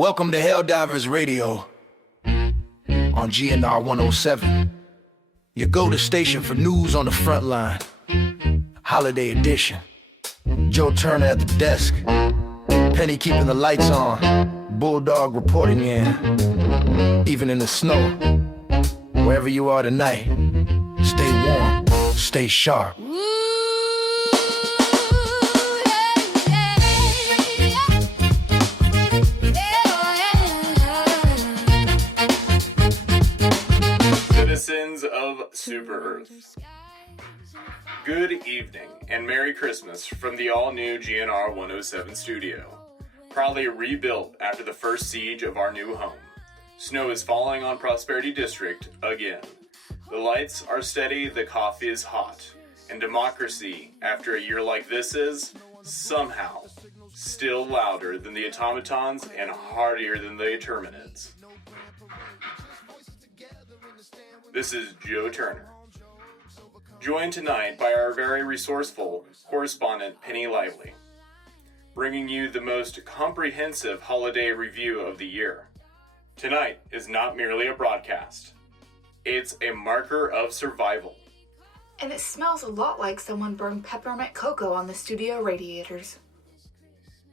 Welcome to Helldivers Radio on GNR-107, your go-to station for news on the front line. Holiday edition. Joe Turner at the desk, Penny keeping the lights on, Bulldog reporting in, even in the snow. Wherever you are tonight, stay warm, stay sharp. Citizens of Super Earth, good evening and Merry Christmas from the all-new GNR-107 studio. Proudly rebuilt after the first siege of our new home. Snow is falling on Prosperity District again. The lights are steady, the coffee is hot. And democracy, after a year like this, is, somehow, still louder than the Automatons and heartier than the Terminids. This is Joe Turner, joined tonight by our very resourceful correspondent Penny Lively, bringing you the most comprehensive holiday review of the year. Tonight is not merely a broadcast, it's a marker of survival. And it smells a lot like someone burned peppermint cocoa on the studio radiators.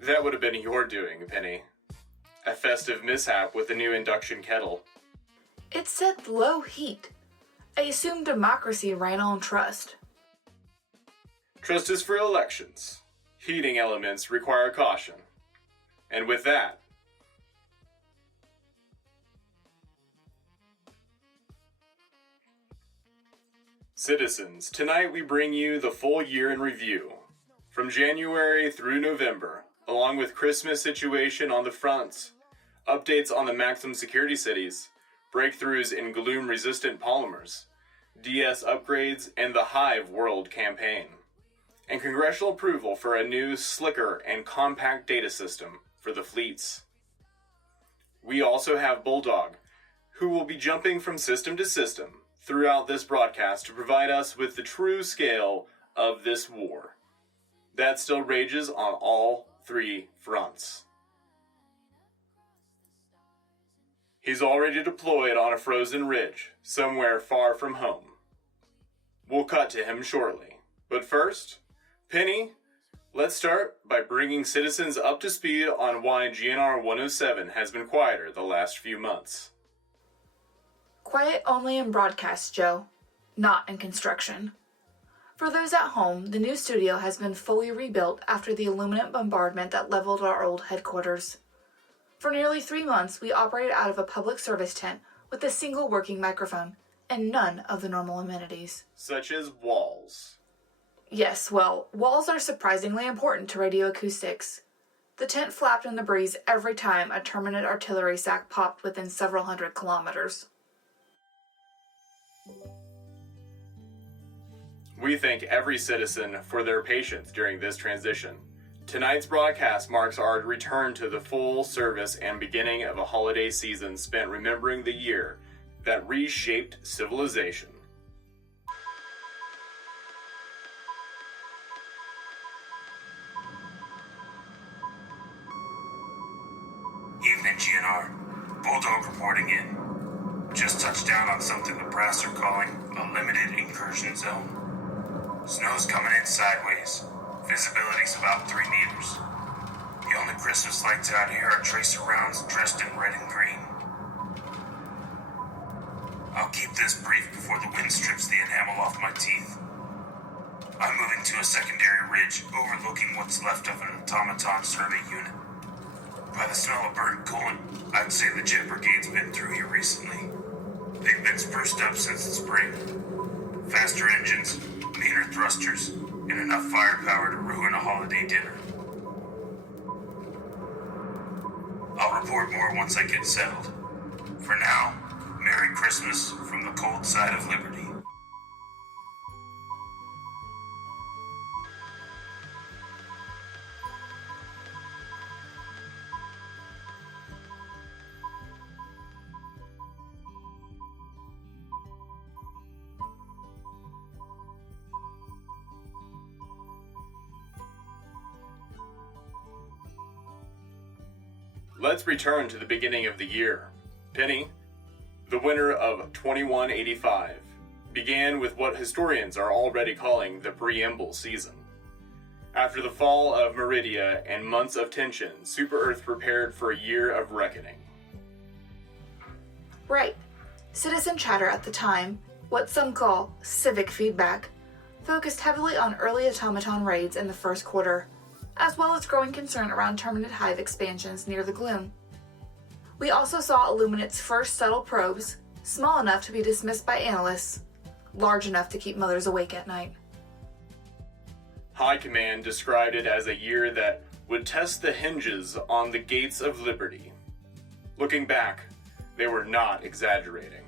That would have been your doing, Penny. A festive mishap with the new induction kettle. It said low heat. I assumed democracy ran on trust. Trust is for elections. Heating elements require caution. And with that, citizens, tonight we bring you the full year in review. From January through November, along with Christmas situation on the fronts, updates on the maximum security cities, breakthroughs in gloom-resistant polymers, DS upgrades, and the Hive World campaign, and congressional approval for a new, slicker, and compact data system for the fleets. We also have Bulldog, who will be jumping from system to system throughout this broadcast to provide us with the true scale of this war that still rages on all three fronts. He's already deployed on a frozen ridge, somewhere far from home. We'll cut to him shortly. But first, Penny, let's start by bringing citizens up to speed on why GNR-107 has been quieter the last few months. Quiet only in broadcast, Joe, not in construction. For those at home, the new studio has been fully rebuilt after the aluminum bombardment that leveled our old headquarters. For nearly 3 months, we operated out of a public service tent with a single working microphone and none of the normal amenities. Such as walls. Yes, well, walls are surprisingly important to radio acoustics. The tent flapped in the breeze every time a Terminid artillery sack popped within several hundred kilometers. We thank every citizen for their patience during this transition. Tonight's broadcast marks our return to the full service and beginning of a holiday season spent remembering the year that reshaped civilization. Evening, GNR. Bulldog reporting in. Just touched down on something the brass are calling a limited incursion zone. Snow's coming in sideways. Visibility's about 3 meters. The only Christmas lights out here are tracer rounds dressed in red and green. I'll keep this brief before the wind strips the enamel off my teeth. I'm moving to a secondary ridge overlooking what's left of an Automaton survey unit. By the smell of burnt coolant, I'd say the jet brigade's been through here recently. They've been spruced up since the spring. Faster engines, meaner thrusters, and enough firepower to ruin a holiday dinner. I'll report more once I get settled. For now, Merry Christmas from the cold side of Liberty. let's return to the beginning of the year. Penny, the winter of 2185, began with what historians are already calling the preamble season. After the fall of Meridia and months of tension, Super-Earth prepared for a year of reckoning. Right. Citizen chatter at the time, what some call civic feedback, focused heavily on early Automaton raids in the first quarter, as well as growing concern around Terminid Hive expansions near the Gloom. We also saw Illuminate's first subtle probes, small enough to be dismissed by analysts, large enough to keep mothers awake at night. High Command described it as a year that would test the hinges on the gates of liberty. Looking back, they were not exaggerating.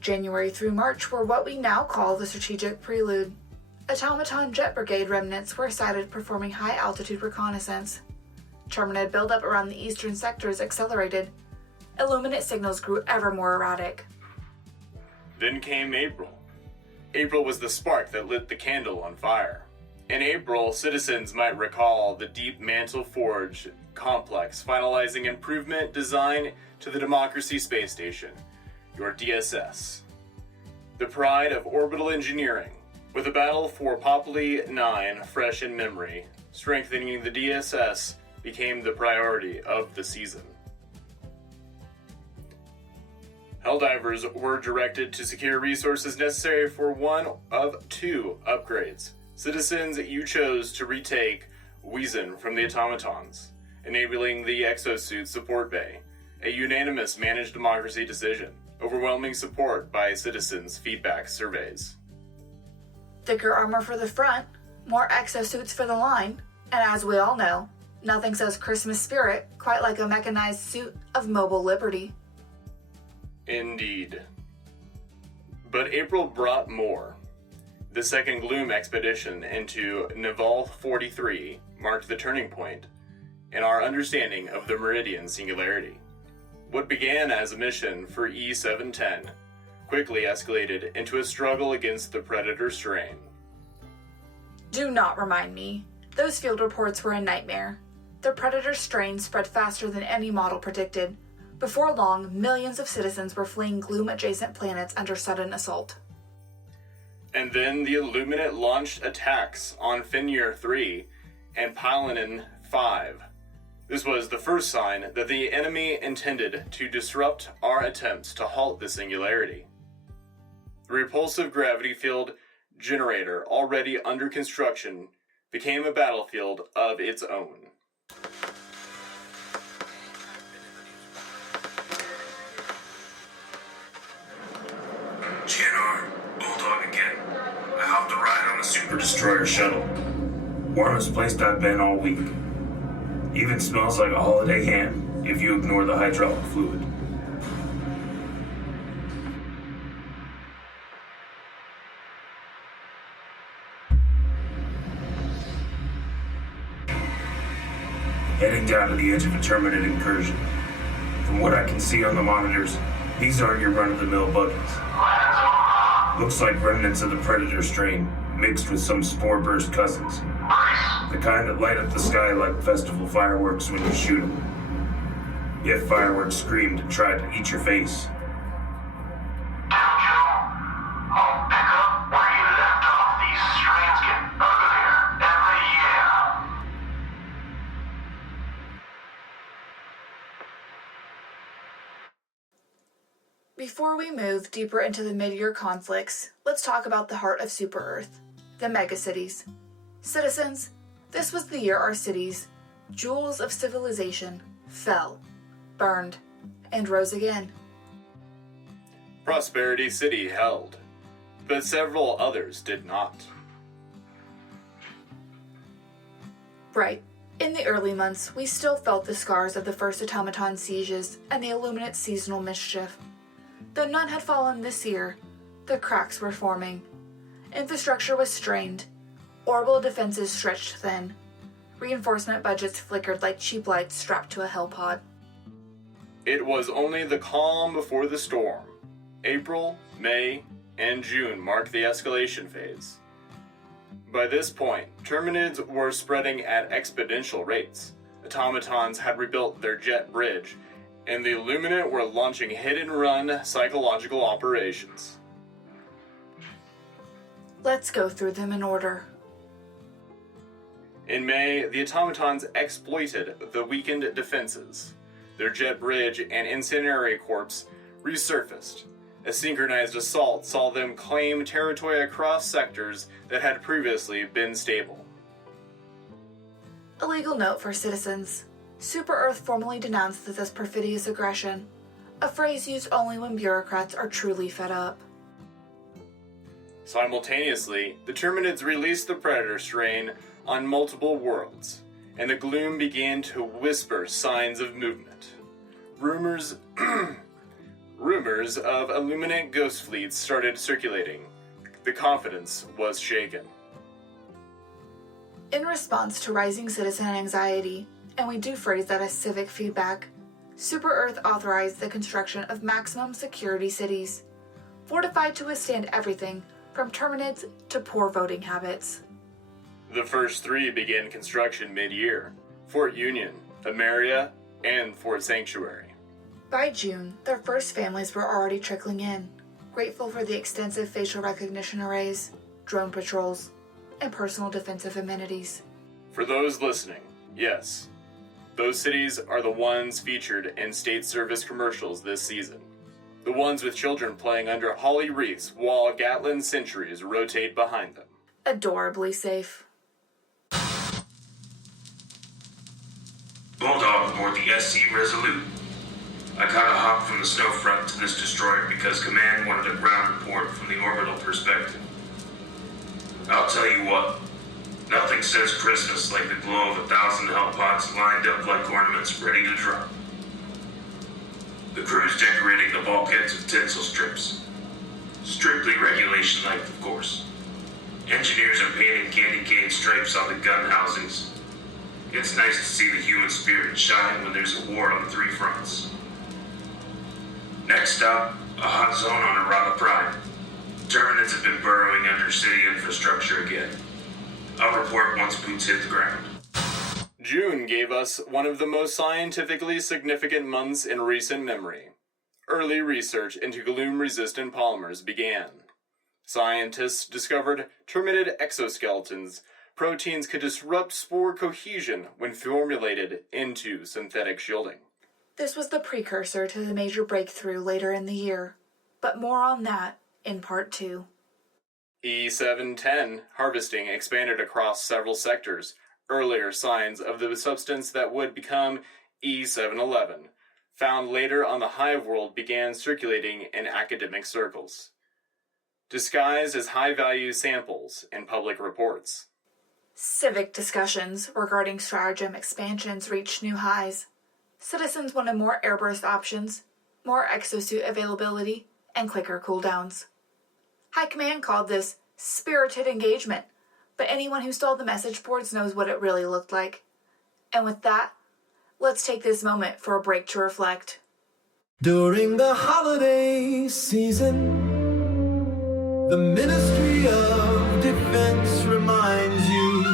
January through March were what we now call the strategic prelude. Automaton Jet Brigade remnants were sighted performing high-altitude reconnaissance. Terminid buildup around the eastern sectors accelerated. Illuminate signals grew ever more erratic. Then came April. April was the spark that lit the candle on fire. In April, citizens might recall the Deep Mantle Forge complex finalizing improvement design to the Democracy Space Station, your DSS. The pride of orbital engineering, with a battle for Populi 9 fresh in memory, strengthening the DSS became the priority of the season. Helldivers were directed to secure resources necessary for one of two upgrades. Citizens, you chose to retake Weezon from the Automatons, enabling the exosuit support bay, a unanimous managed democracy decision, overwhelming support by citizens' feedback surveys. Thicker armor for the front, more exosuits for the line, and as we all know, nothing says Christmas spirit quite like a mechanized suit of mobile liberty. Indeed. But April brought more. The second Gloom expedition into Nival 43 marked the turning point in our understanding of the Meridian Singularity. What began as a mission for E-710 quickly escalated into a struggle against the Predator strain. Do not remind me. Those field reports were a nightmare. The Predator strain spread faster than any model predicted. Before long, millions of citizens were fleeing Gloom-adjacent planets under sudden assault. And then the Illuminate launched attacks on Fenrir 3 and Pylonin 5. This was the first sign that the enemy intended to disrupt our attempts to halt the singularity. The repulsive gravity field generator, already under construction, became a battlefield of its own. GNR, Bulldog again. I hopped a ride on a super destroyer shuttle. Warmest place I've been all week. Even smells like a holiday ham if you ignore the hydraulic fluid. Heading down to the edge of a Terminid incursion. From what I can see on the monitors, these aren't your run-of-the-mill buggies. Looks like remnants of the Predator strain, mixed with some spore burst cousins. The kind that light up the sky like festival fireworks when you shoot them. Yet fireworks screamed and tried to eat your face. I'll pick up where you left off. These strains get uglier every year. Before we move deeper into the mid-year conflicts, let's talk about the heart of Super-Earth, the megacities. Citizens, this was the year our cities, jewels of civilization, fell, burned, and rose again. Prosperity City held, but several others did not. Right. In the early months, we still felt the scars of the first Automaton sieges and the Illuminate seasonal mischief. Though none had fallen this year, the cracks were forming. Infrastructure was strained. Orbital defenses stretched thin. Reinforcement budgets flickered like cheap lights strapped to a hell pod. It was only the calm before the storm. April, May, and June marked the escalation phase. By this point, Terminids were spreading at exponential rates, automatons had rebuilt their jet bridge, and the Illuminate were launching hit-and-run psychological operations. Let's go through them in order. In May, the automatons exploited the weakened defenses. Their jet bridge and incendiary corps resurfaced. A synchronized assault saw them claim territory across sectors that had previously been stable. A legal note for citizens. Super Earth formally denounced this as perfidious aggression, a phrase used only when bureaucrats are truly fed up. Simultaneously, the Terminids released the Predator strain on multiple worlds, and the gloom began to whisper signs of movement. Rumors of Illuminate ghost fleets started circulating. The confidence was shaken. In response to rising citizen anxiety, and we do phrase that as civic feedback, Super Earth authorized the construction of maximum security cities, fortified to withstand everything from Terminids to poor voting habits. The first three began construction mid-year: Fort Union, Ameria, and Fort Sanctuary. By June, their first families were already trickling in, grateful for the extensive facial recognition arrays, drone patrols, and personal defensive amenities. For those listening, yes, those cities are the ones featured in state service commercials this season. The ones with children playing under holly wreaths while Gatlin sentries rotate behind them. Adorably safe. Bulldog aboard the SC Resolute. I caught a hop from the snow front to this destroyer because Command wanted a ground report from the orbital perspective. I'll tell you what, nothing says Christmas like the glow of 1,000 hell pots lined up like ornaments ready to drop. The crew's decorating the bulkheads with tinsel strips. Strictly regulation length, of course. Engineers are painting candy cane stripes on the gun housings. It's nice to see the human spirit shine when there's a war on 3 fronts. Next up, a hot zone on Arata Prime. Terminids have been burrowing under city infrastructure again. I'll report once boots hit the ground. June gave us one of the most scientifically significant months in recent memory. Early research into gloom-resistant polymers began. Scientists discovered Terminid exoskeletons. Proteins could disrupt spore cohesion when formulated into synthetic shielding. This was the precursor to the major breakthrough later in the year, but more on that in part 2. E710 harvesting expanded across several sectors. Earlier signs of the substance that would become E711, found later on the Hive World, began circulating in academic circles, disguised as high-value samples in public reports. Civic discussions regarding stratagem expansions reached new highs. Citizens wanted more airburst options, more exosuit availability, and quicker cooldowns. High Command called this spirited engagement, but anyone who stole the message boards knows what it really looked like. And with that, let's take this moment for a break to reflect. During the holiday season, the Ministry of Defense reminds you,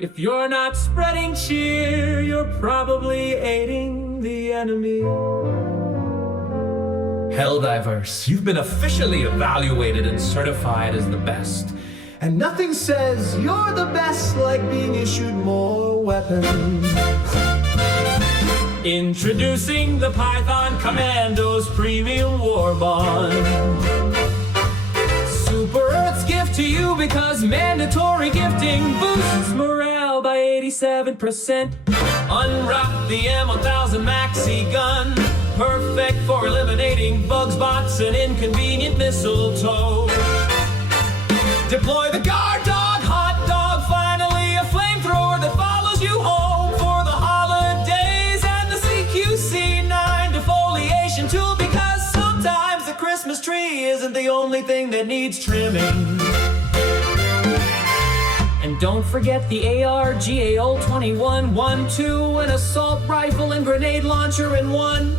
if you're not spreading cheer, you're probably aiding the enemy. Helldivers, you've been officially evaluated and certified as the best. And nothing says you're the best like being issued more weapons. Introducing the Python Commandos Premium War Bond. Super Earth's gift to you because mandatory gifting boosts morale by 87%. Unwrap the M1000 Maxi gun, perfect for eliminating bugs, bots, and inconvenient mistletoe. Deploy the guard dog, hot dog, finally a flamethrower that follows you home for the holidays, and the CQC9 defoliation tool, because sometimes the Christmas tree isn't the only thing that needs trimming. And don't forget the AR-GAL-21-12, an assault rifle and grenade launcher in one.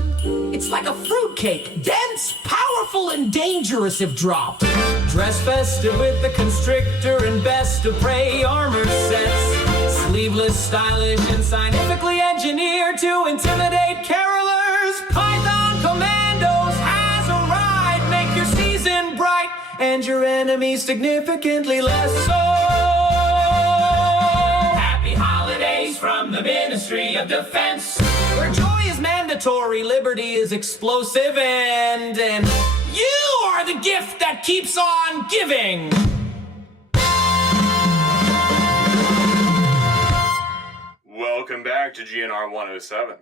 It's like a fruitcake, dense, powerful, and dangerous if dropped. Dress festive with the constrictor and best of prey armor sets. Sleeveless, stylish, and scientifically engineered. engineered to intimidate carolers. Python Commandos has arrived. Make your season bright and your enemies significantly less so. Happy holidays from the Ministry of Defense, where joy is mandatory, liberty is explosive, and you are the gift that keeps on giving. Welcome back to GNR-107.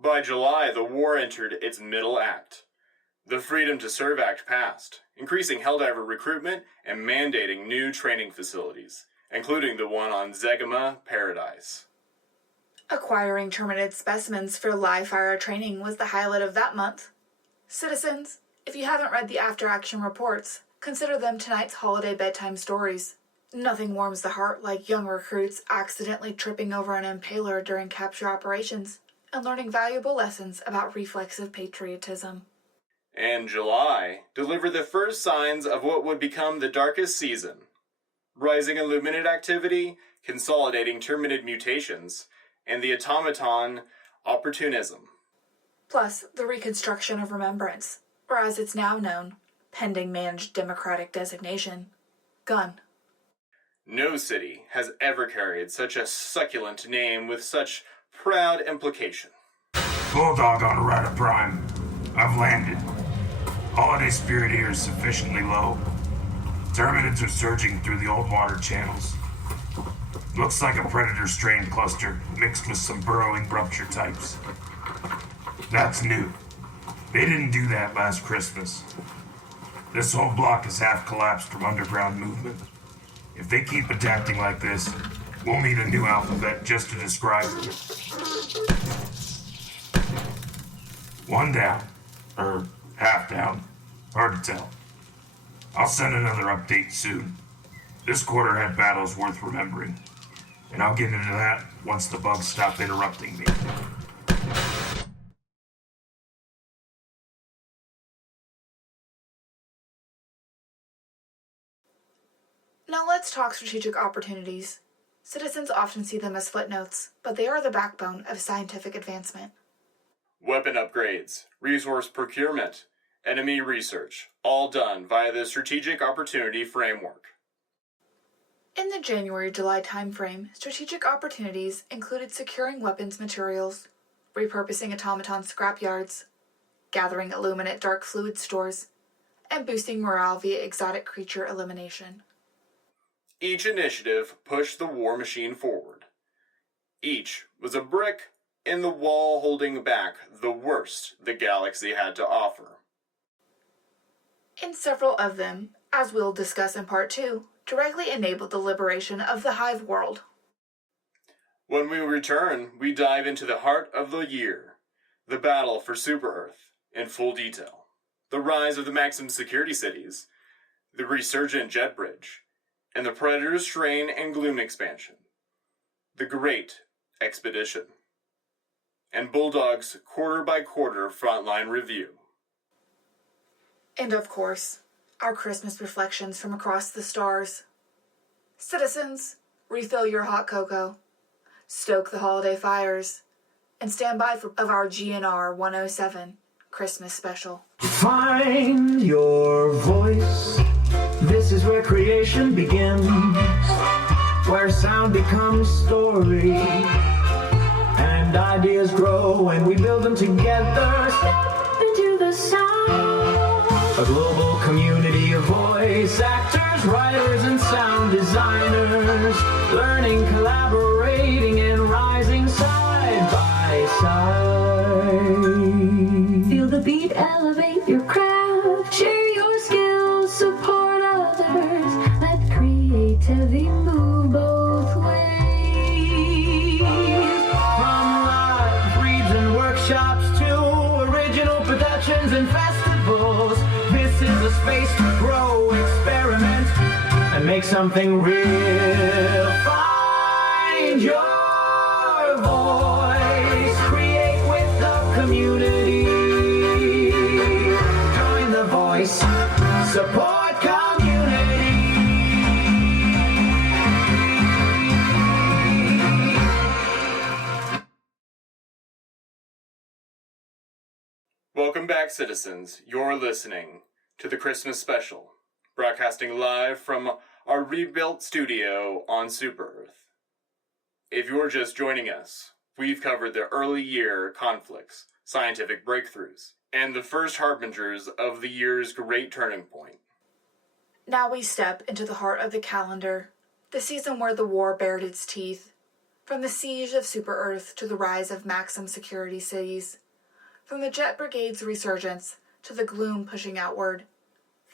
By July, the war entered its middle act. The Freedom to Serve Act passed, increasing Helldiver recruitment and mandating new training facilities, including the one on Zegama Paradise. Acquiring terminated specimens for live fire training was the highlight of that month. Citizens, if you haven't read the after-action reports, consider them tonight's holiday bedtime stories. Nothing warms the heart like young recruits accidentally tripping over an impaler during capture operations and learning valuable lessons about reflexive patriotism. And July delivered the first signs of what would become the darkest season. Rising Illuminate activity, consolidating Terminid mutations, and the Automaton opportunism. Plus, the reconstruction of Remembrance, or as it's now known, pending managed democratic designation, Gun. No city has ever carried such a succulent name with such proud implication. Bulldog on a ride of prime. I've landed. Holiday spirit here is sufficiently low. Terminids are surging through the old water channels. Looks like a predator strain cluster mixed with some burrowing rupture types. That's new. They didn't do that last Christmas. This whole block is half collapsed from underground movement. If they keep adapting like this, we'll need a new alphabet just to describe them. One down. Or half down. Hard to tell. I'll send another update soon. This quarter had battles worth remembering. And I'll get into that once the bugs stop interrupting me. Now let's talk strategic opportunities. Citizens often see them as footnotes, but they are the backbone of scientific advancement. Weapon upgrades, resource procurement, enemy research, all done via the Strategic Opportunity Framework. In the January-July timeframe, strategic opportunities included securing weapons materials, repurposing automaton scrapyards, gathering Illuminate dark fluid stores, and boosting morale via exotic creature elimination. Each initiative pushed the war machine forward. Each was a brick in the wall holding back the worst the galaxy had to offer. In several of them, as we'll discuss in Part 2, directly enabled the liberation of the Hive World. When we return, we dive into the heart of the year, the battle for Super-Earth, in full detail, the rise of the maximum security cities, the resurgent jet bridge, and the Predator's Strain and Gloom expansion, the Great Expedition, and Bulldog's quarter-by-quarter frontline review. And of course, our Christmas reflections from across the stars. Citizens, refill your hot cocoa, stoke the holiday fires, and stand by for our GNR-107 Christmas Special. Find your voice. This is where creation begins, where sound becomes story, and ideas grow when we build them together. Step into the sound. A global community of voice actors, writers, and sound designers, learning, collaborating, and rising side by side. Feel the beat, elevate your craft, share your skills, support others, let creativity move both ways. From live reads and workshops to original productions and festivals, this is a space to grow, experiment, and make something real. Find your voice, create with the community. Join the voice, support. Welcome back, citizens. You're listening to the Christmas Special, broadcasting live from our rebuilt studio on Super Earth. If you're just joining us, we've covered the early year conflicts, scientific breakthroughs, and the first harbingers of the year's great turning point. Now we step into the heart of the calendar, the season where the war bared its teeth. From the siege of Super Earth to the rise of maximum security cities, from the Jet Brigade's resurgence to the gloom pushing outward,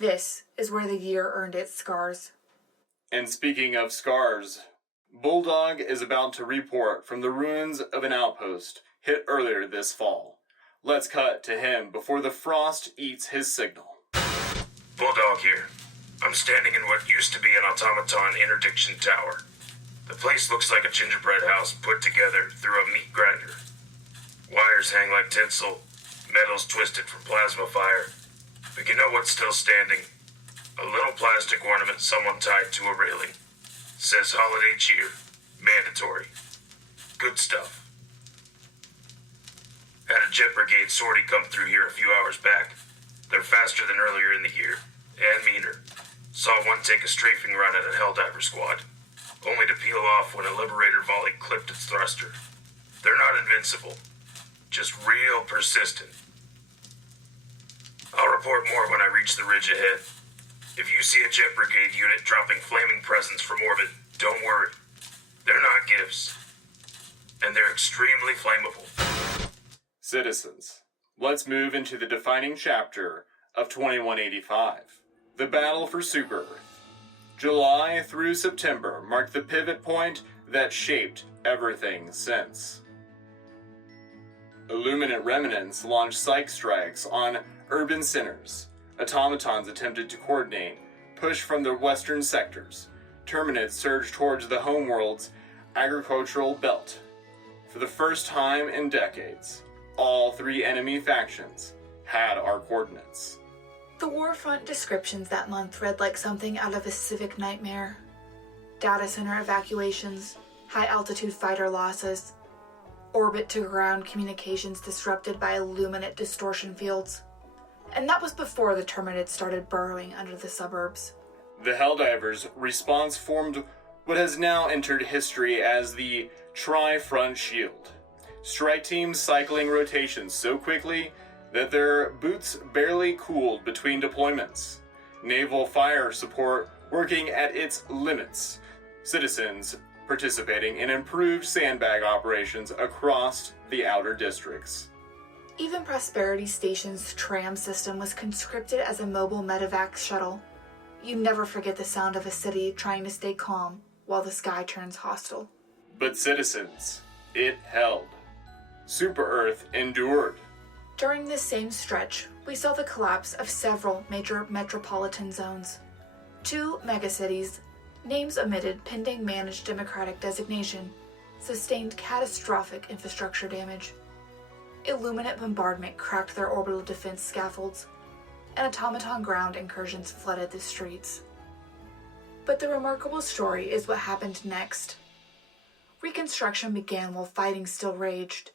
this is where the year earned its scars. And speaking of scars, Bulldog is about to report from the ruins of an outpost hit earlier this fall. Let's cut to him before the frost eats his signal. Bulldog here. I'm standing in what used to be an Automaton interdiction tower. The place looks like a gingerbread house put together through a meat grinder. Wires hang like tinsel, metal's twisted from plasma fire. But you know what's still standing? A little plastic ornament someone tied to a railing. Says holiday cheer. Mandatory. Good stuff. Had a Jet Brigade sortie come through here a few hours back. They're faster than earlier in the year, and meaner. Saw one take a strafing run at a Helldiver squad, only to peel off when a Liberator volley clipped its thruster. They're not invincible, just real persistent. I'll report more when I reach the ridge ahead. If you see a Jet Brigade unit dropping flaming presents from orbit, don't worry. They're not gifts, and they're extremely flammable. Citizens, let's move into the defining chapter of 2185, the battle for Super Earth. July through September marked the pivot point that shaped everything since. Illuminant remnants launched psych strikes on urban centers. Automatons attempted to coordinate, push from the western sectors. Terminids surged towards the homeworld's agricultural belt. For the first time in decades, all three enemy factions had our coordinates. The warfront descriptions that month read like something out of a civic nightmare. Data center evacuations, high-altitude fighter losses, orbit-to-ground communications disrupted by illuminate distortion fields. And that was before the Terminids started burrowing under the suburbs. The Helldivers' response formed what has now entered history as the Tri-Front Shield. Strike teams cycling rotations so quickly that their boots barely cooled between deployments. Naval fire support working at its limits. Citizens participating in improved sandbag operations across the outer districts. Even Prosperity Station's tram system was conscripted as a mobile medevac shuttle. You never forget the sound of a city trying to stay calm while the sky turns hostile. But citizens, it held. Super Earth endured. During this same stretch, we saw the collapse of several major metropolitan zones. 2 megacities, names omitted pending managed democratic designation, sustained catastrophic infrastructure damage. Illuminate bombardment cracked their orbital defense scaffolds, and automaton ground incursions flooded the streets. But the remarkable story is what happened next. Reconstruction began while fighting still raged.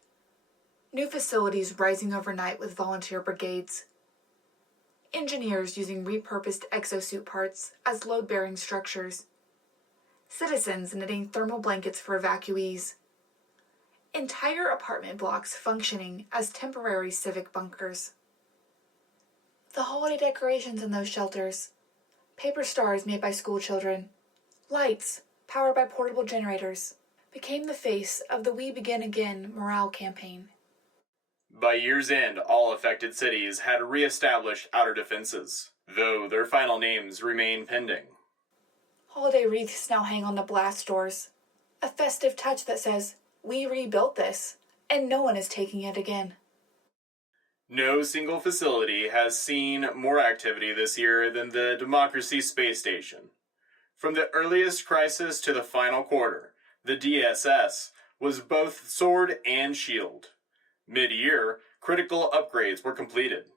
New facilities rising overnight with volunteer brigades. Engineers using repurposed exosuit parts as load-bearing structures. Citizens knitting thermal blankets for evacuees. Entire apartment blocks functioning as temporary civic bunkers. The holiday decorations in those shelters, paper stars made by school children, lights powered by portable generators, became the face of the We Begin Again morale campaign. By year's end, all affected cities had re-established outer defenses, though their final names remain pending. Holiday wreaths now hang on the blast doors, a festive touch that says, "We rebuilt this, and no one is taking it again." No single facility has seen more activity this year than the Democracy Space Station. From the earliest crisis to the final quarter, the DSS was both sword and shield. Mid-year, critical upgrades were completed,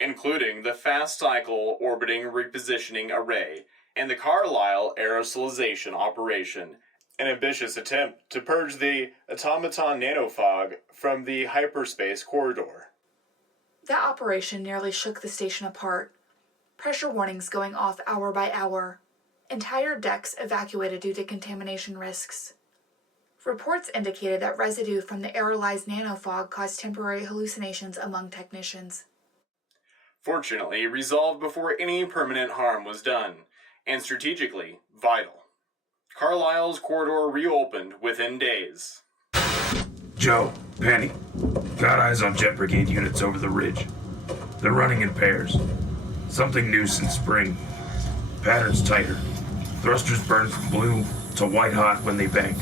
including the fast cycle orbiting repositioning array and the Carlisle aerosolization operation, an ambitious attempt to purge the automaton nanofog from the hyperspace corridor. That operation nearly shook the station apart. Pressure warnings going off hour by hour. Entire decks evacuated due to contamination risks. Reports indicated that residue from the aerolized nanofog caused temporary hallucinations among technicians. Fortunately, resolved before any permanent harm was done, and strategically vital. Carlisle's corridor reopened within days. Joe, Penny, got eyes on jet brigade units over the ridge. They're running in pairs. Something new since spring. Patterns tighter. Thrusters burn from blue to white hot when they bank.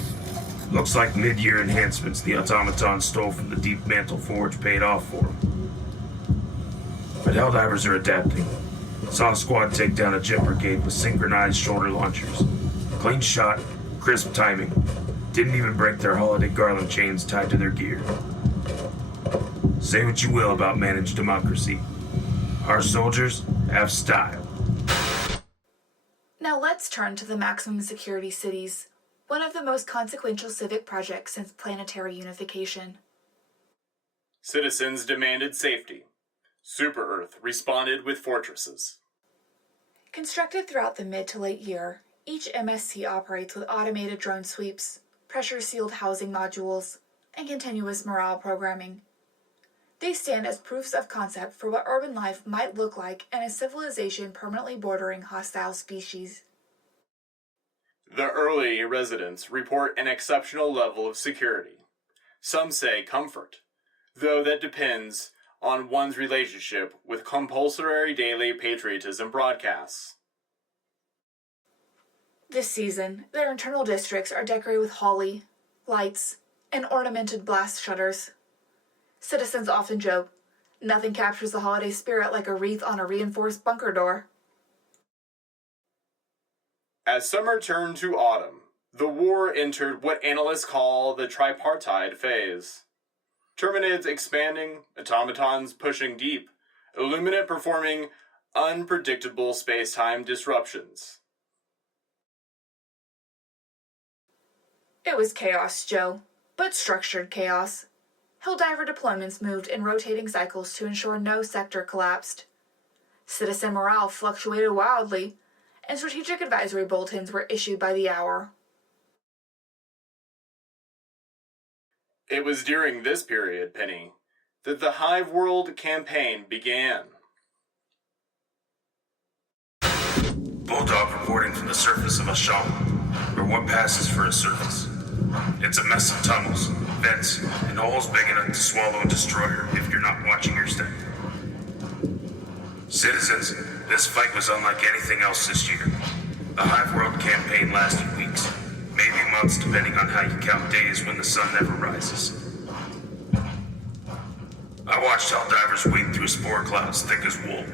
Looks like mid-year enhancements the Automaton stole from the Deep Mantle Forge paid off for them. But Helldivers are adapting. Saw a squad take down a jet brigade with synchronized shoulder launchers. Clean shot, crisp timing. Didn't even break their holiday garland chains tied to their gear. Say what you will about managed democracy. Our soldiers have style. Now let's turn to the maximum security cities, one of the most consequential civic projects since planetary unification. Citizens demanded safety. Super Earth responded with fortresses. Constructed throughout the mid to late year, each MSC operates with automated drone sweeps, pressure-sealed housing modules, and continuous morale programming. They stand as proofs of concept for what urban life might look like in a civilization permanently bordering hostile species. The early residents report an exceptional level of security. Some say comfort, though that depends on one's relationship with compulsory daily patriotism broadcasts. This season, their internal districts are decorated with holly, lights, and ornamented blast shutters. Citizens often joke, nothing captures the holiday spirit like a wreath on a reinforced bunker door. As summer turned to autumn, the war entered what analysts call the tripartite phase. Terminids expanding, automatons pushing deep, Illuminate performing unpredictable space-time disruptions. It was chaos, Joe, but structured chaos. Helldiver deployments moved in rotating cycles to ensure no sector collapsed. Citizen morale fluctuated wildly, and strategic advisory bulletins were issued by the hour. It was during this period, Penny, that the Hive World campaign began. Bulldog reporting from the surface of Asham, or what passes for a surface. It's a mess of tunnels, vents, and holes big enough to swallow a destroyer if you're not watching your step. Citizens, this fight was unlike anything else this year. The Hive World campaign lasted weeks, maybe months depending on how you count days when the sun never rises. I watched Helldivers wade through spore clouds thick as wool.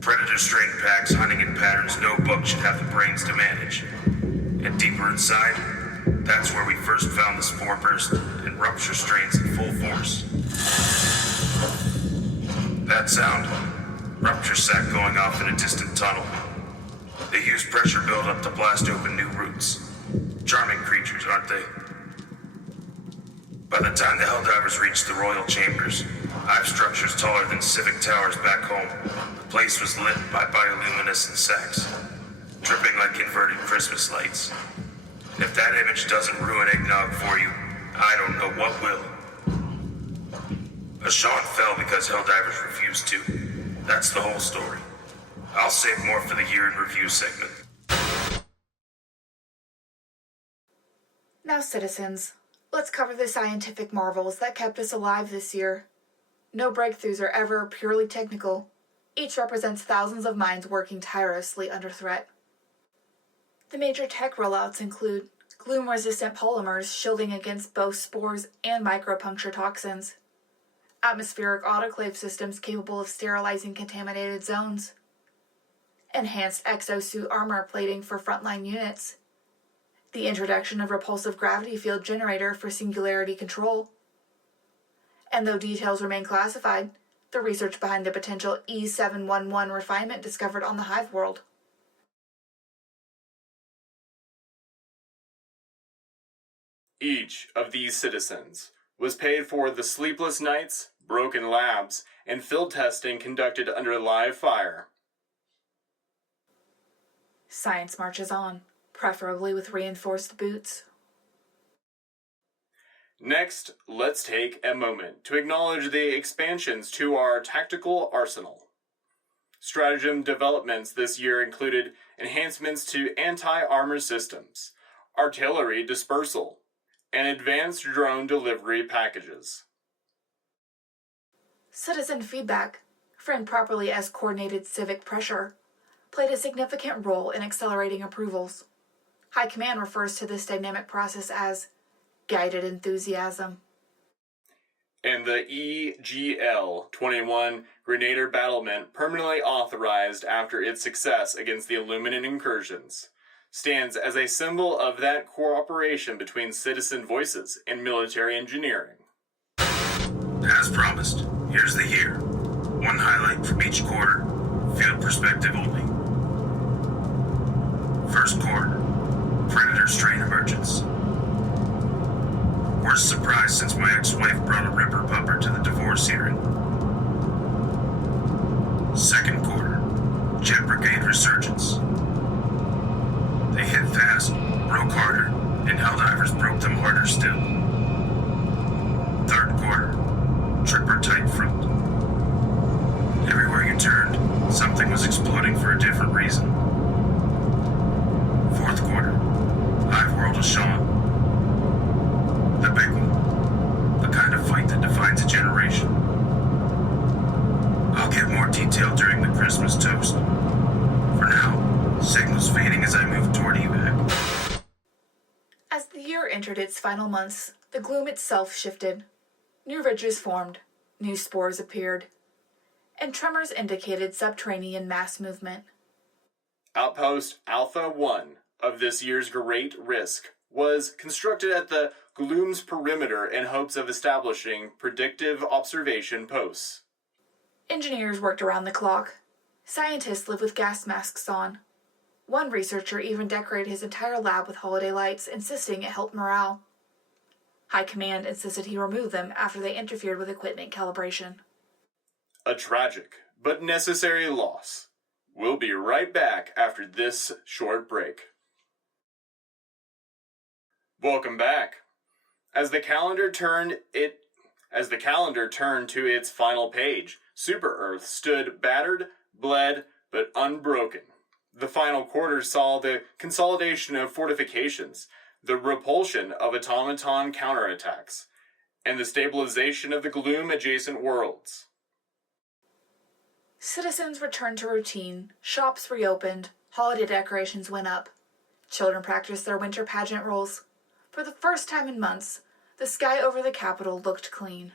Predator strain packs hunting in patterns no book should have the brains to manage. And deeper inside, that's where we first found the spore burst and rupture strains in full force. That sound, rupture sac going off in a distant tunnel. They use pressure buildup to blast open new routes. Charming creatures, aren't they? By the time the Helldivers reached the royal chambers, hive structures taller than civic towers back home, the place was lit by bioluminescent sacs, dripping like inverted Christmas lights. And if that image doesn't ruin eggnog for you, I don't know what will. Ashawn fell because Helldivers refused to. That's the whole story. I'll save more for the year in review segment. Now, citizens, let's cover the scientific marvels that kept us alive this year. No breakthroughs are ever purely technical. Each represents thousands of minds working tirelessly under threat. The major tech rollouts include gloom-resistant polymers shielding against both spores and micropuncture toxins, atmospheric autoclave systems capable of sterilizing contaminated zones, enhanced exosuit armor plating for frontline units, the introduction of repulsive gravity field generator for singularity control. And though details remain classified, the research behind the potential E711 refinement discovered on the Hive World. Each of these citizens was paid for the sleepless nights, broken labs, and field testing conducted under live fire. Science marches on, preferably with reinforced boots. Next, let's take a moment to acknowledge the expansions to our tactical arsenal. Stratagem developments this year included enhancements to anti-armor systems, artillery dispersal, and advanced drone delivery packages. Citizen feedback, framed properly as coordinated civic pressure, played a significant role in accelerating approvals. High Command refers to this dynamic process as guided enthusiasm. And the EGL-21 Grenadier Battlement, permanently authorized after its success against the Illuminant incursions, stands as a symbol of that cooperation between citizen voices and military engineering. As promised, here's the year. One highlight from each quarter, field perspective only. First quarter, Predator strain emergence. Worst surprise since my ex-wife brought a ripper pupper to the divorce hearing. Second quarter, Jet Brigade resurgence. They hit fast, broke harder, and Helldivers broke them harder still. Third quarter, Tripartite front. Everywhere you turned, something was exploding for a different reason. Fourth quarter, Hive World of Sean. The big one. The kind of fight that defines a generation. I'll give more detail during the Christmas toast. For now, signals fading as I move toward evac. As the year entered its final months, the gloom itself shifted. New ridges formed, new spores appeared, and tremors indicated subterranean mass movement. Outpost Alpha 1 of this year's Great Risk was constructed at the gloom's perimeter in hopes of establishing predictive observation posts. Engineers worked around the clock. Scientists lived with gas masks on. One researcher even decorated his entire lab with holiday lights, insisting it helped morale. High Command insisted he remove them after they interfered with equipment calibration. A tragic but necessary loss. We'll be right back after this short break. Welcome back. As the calendar turned to its final page, Super Earth stood battered, bled, but unbroken. The final quarter saw the consolidation of fortifications, the repulsion of automaton counterattacks, and the stabilization of the gloom-adjacent worlds. Citizens returned to routine, shops reopened, holiday decorations went up. Children practiced their winter pageant roles. For the first time in months, the sky over the capital looked clean.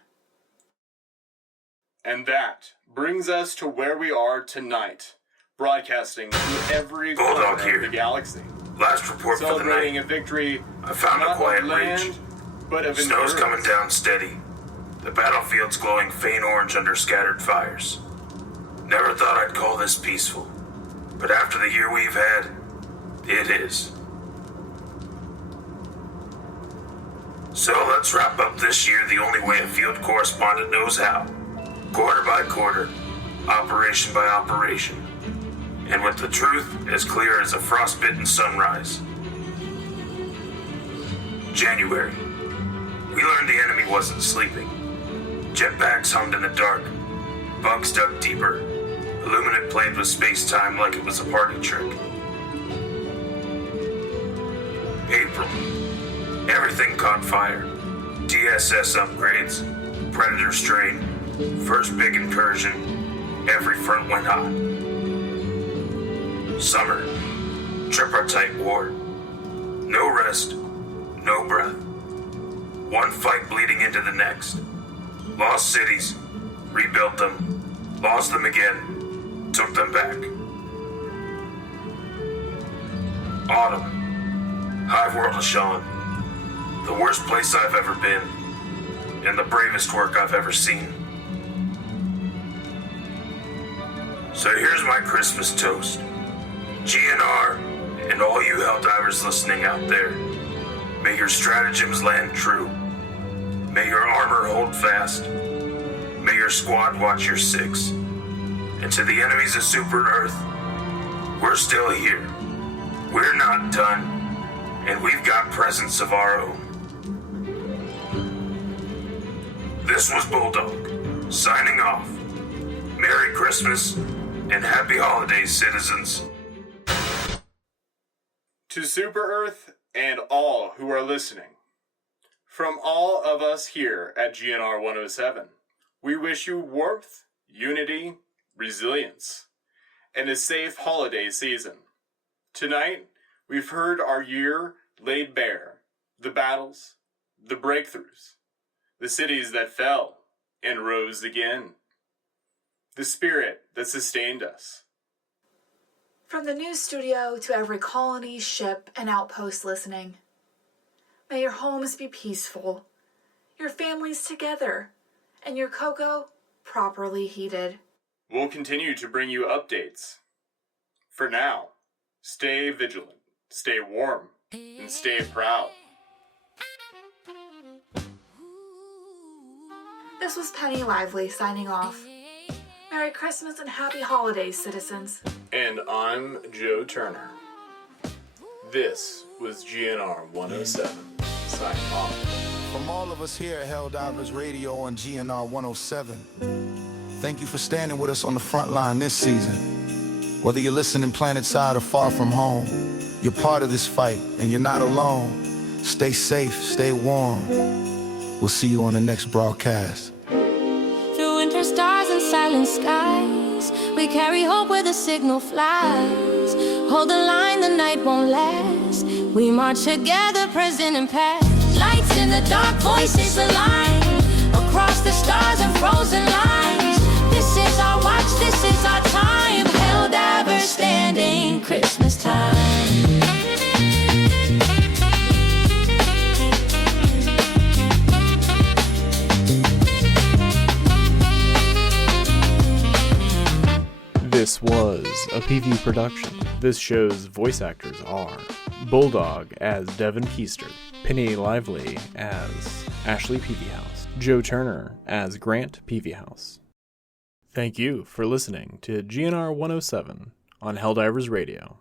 And that brings us to where we are tonight, broadcasting to every Bulldog corner here. of the galaxy, Last report for the celebrating night. a victory I found a not quiet of land, ridge. but of Snow's endurance. coming down steady. The battlefield's glowing faint orange under scattered fires. Never thought I'd call this peaceful, but after the year we've had, it is. So let's wrap up this year the only way a field correspondent knows how. Quarter by quarter, operation by operation, and with the truth as clear as a frostbitten sunrise. January. We learned the enemy wasn't sleeping. Jetpacks hummed in the dark. Bugs dug deeper. Illuminant played with space-time like it was a party trick. April. Everything caught fire. DSS upgrades. Predator strain. First big incursion. Every front went hot. Summer. Tripartite war. No rest. No breath. One fight bleeding into the next. Lost cities. Rebuilt them. Lost them again. Took them back. Autumn. Hive World of Sean. The worst place I've ever been. And the bravest work I've ever seen. So here's my Christmas toast. GNR and all you Helldivers listening out there. May your stratagems land true. May your armor hold fast. May Commander Squad Watcher 6. And to the enemies of Super Earth, we're still here. We're not done, and we've got presence of our own. This was Bulldog, signing off. Merry Christmas, and Happy Holidays, citizens. To Super Earth and all who are listening, from all of us here at GNR-107, we wish you warmth, unity, resilience, and a safe holiday season. Tonight, we've heard our year laid bare, the battles, the breakthroughs, the cities that fell and rose again, the spirit that sustained us. From the news studio to every colony, ship, and outpost listening, may your homes be peaceful, your families together, and your cocoa properly heated. We'll continue to bring you updates. For now, stay vigilant, stay warm, and stay proud. This was Penny Lively signing off. Merry Christmas and Happy Holidays, citizens. And I'm Joe Turner. This was GNR-107, signing off. From all of us here at Helldivers Radio on GNR-107, thank you for standing with us on the front line this season. Whether you're listening planetside or far from home, you're part of this fight and you're not alone. Stay safe, stay warm. We'll see you on the next broadcast. Through winter stars and silent skies, we carry hope where the signal flies. Hold the line, the night won't last. We march together, present and past. Lights in the dark, voices align across the stars and frozen lines. This is our watch, this is our time. Helldivers standing, Christmas time. This was a PV production. This show's voice actors are Bulldog as Devin Keister, Penny Lively as Ashley Peavyhouse, Joe Turner as Grant Peavyhouse. Thank you for listening to GNR 107 on Helldivers Radio.